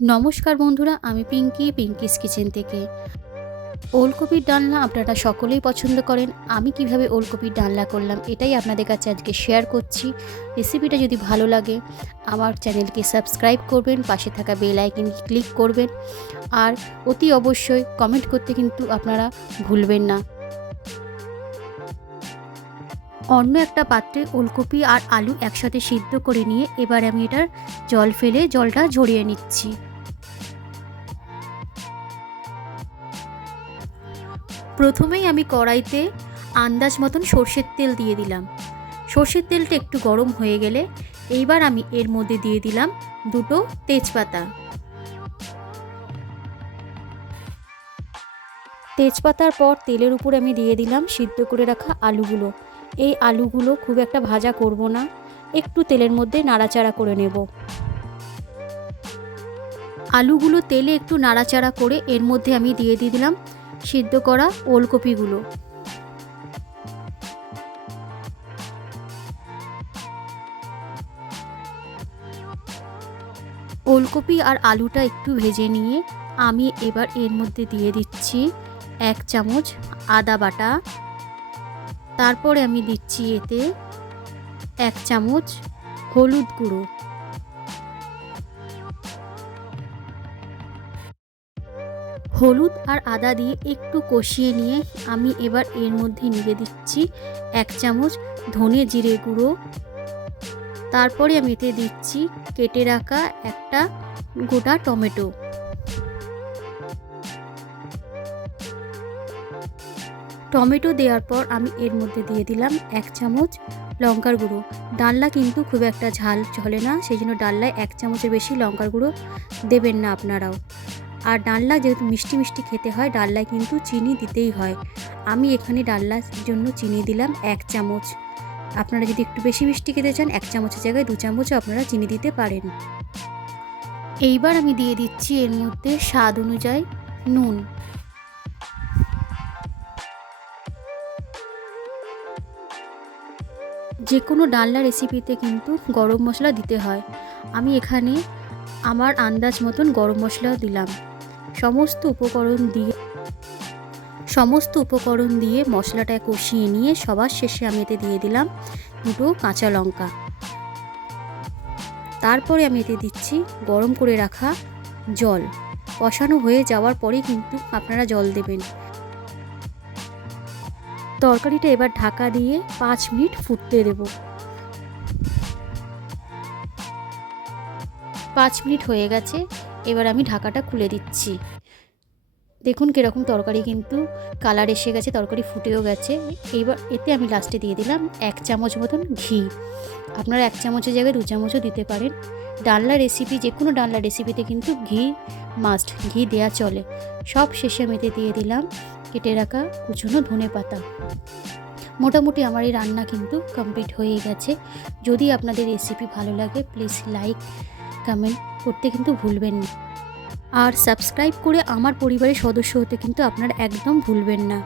নমস্কার বন্ধুরা, আমি পিঙ্কিস কিচেন থেকে। ওলকপির ডালনা আপনারা সকলেই পছন্দ করেন। আমি কিভাবে ওলকপির ডালনা করলাম এটাই আপনাদের কাছে আজকে শেয়ার করছি। রেসিপিটা যদি ভালো লাগে আমার চ্যানেলকে সাবস্ক্রাইব করবেন, পাশে থাকা বেল আইকন ক্লিক করবেন, আর অতি অবশ্যই কমেন্ট করতে কিন্তু আপনারা ভুলবেন না। অন্য একটা পাত্রে ওলকপি আর আলু একসাথে সিদ্ধ করে নিয়ে এবার আমি এটার জল ফেলে জলটা ঝরিয়ে নিচ্ছি। প্রথমেই আমি কড়াইতে আন্দাজ মতন সর্ষের তেল দিয়ে দিলাম। সর্ষের তেলটা একটু গরম হয়ে গেলে এইবার আমি এর মধ্যে দিয়ে দিলাম দুটো তেজপাতা। তেজপাতার পর তেলের উপরে আমি দিয়ে দিলাম সিদ্ধ করে রাখা আলুগুলো। এই আলুগুলো খুব একটা ভাজা করব না, একটু তেলের মধ্যে নাড়াচাড়া করে নেব। আলুগুলো তেলে একটু নাড়াচাড়া করে এর মধ্যে আমি দিয়ে দিলাম সিদ্ধ করা ওলকপিগুলো। ওলকপি আর আলুটা একটু ভেজে নিয়ে আমি এবার এর মধ্যে দিয়ে দিচ্ছি 1 চামচ আদা বাটা। তারপরে আমি দিচ্ছি এতে 1 চামচ হলুদ গুঁড়ো। হলুদ আর আদা দিয়ে একটু কষিয়ে নিয়ে আমি এবার এর মধ্যে নিয়ে দিচ্ছি 1 চামচ ধনে জিরে গুঁড়ো। তারপরে আমি এতে দিচ্ছি কেটে রাখা একটা গোটা টমেটো। টমেটো দেওয়ার পর আমি এর মধ্যে দিয়ে দিলাম 1 চামচ লঙ্কার গুঁড়ো। ডালনা কিন্তু খুব একটা ঝাল চলে না, সেই জন্য ডালনায় 1 চামচের বেশি লঙ্কার গুঁড়ো দেবেন না আপনারাও। আর ডালনা যেহেতু মিষ্টি মিষ্টি খেতে হয়, ডালনায় কিন্তু চিনি দিতেই হয়। আমি এখানে ডালনার জন্য চিনি দিলাম 1 চামচ। আপনারা যদি একটু বেশি মিষ্টি খেতে চান 1 চামচের জায়গায় 2 চামচও আপনারা চিনি দিতে পারেন। এইবার আমি দিয়ে দিচ্ছি এর মধ্যে স্বাদ অনুযায়ী নুন। যে কোনো ডালনা রেসিপিতে কিন্তু গরম মশলা দিতে হয়। আমি এখানে আমার আন্দাজ মতন গরম মশলাও দিলাম। সমস্ত উপকরণ দিয়ে মশলাটা কষিয়ে নিয়ে সবার শেষে আমি এতে দিয়ে দিলাম দুটো কাঁচা লঙ্কা। তারপরে আমি এতে দিচ্ছি গরম করে রাখা জল। কষানো হয়ে যাওয়ার পরেই কিন্তু আপনারা জল দেবেন। তরকারিটা এবার ঢাকা দিয়ে 5 মিনিট ফুটতে দেব। 5 মিনিট হয়ে গেছে, এবার আমি ঢাকাটা খুলে দিচ্ছি। দেখুন কীরকম তরকারি কিন্তু কালার এসে গেছে, তরকারি ফুটেও গেছে। এইবার এতে আমি লাস্টে দিয়ে দিলাম 1 চামচ মতন ঘি। আপনারা 1 চামচের জায়গায় 2 চামচও দিতে পারেন। ডালনা রেসিপি, যে কোনো ডালনা রেসিপিতে কিন্তু ঘি মাস্ট, ঘি দেওয়া চলে। সব শেষে আমি এতে দিয়ে দিলাম কেটে রাখা কুচনো ধনেপাতা। মোটামুটি আমার এই রান্না কিন্তু কমপ্লিট হয়ে গেছে। যদি আপনাদের রেসিপি ভালো লাগে প্লিজ লাইক কমেন্ট করতে কিন্তু ভুলবেন না, আর সাবস্ক্রাইব করে আমার পরিবারের সদস্য হতে কিন্তু আপনারা একদম ভুলবেন না।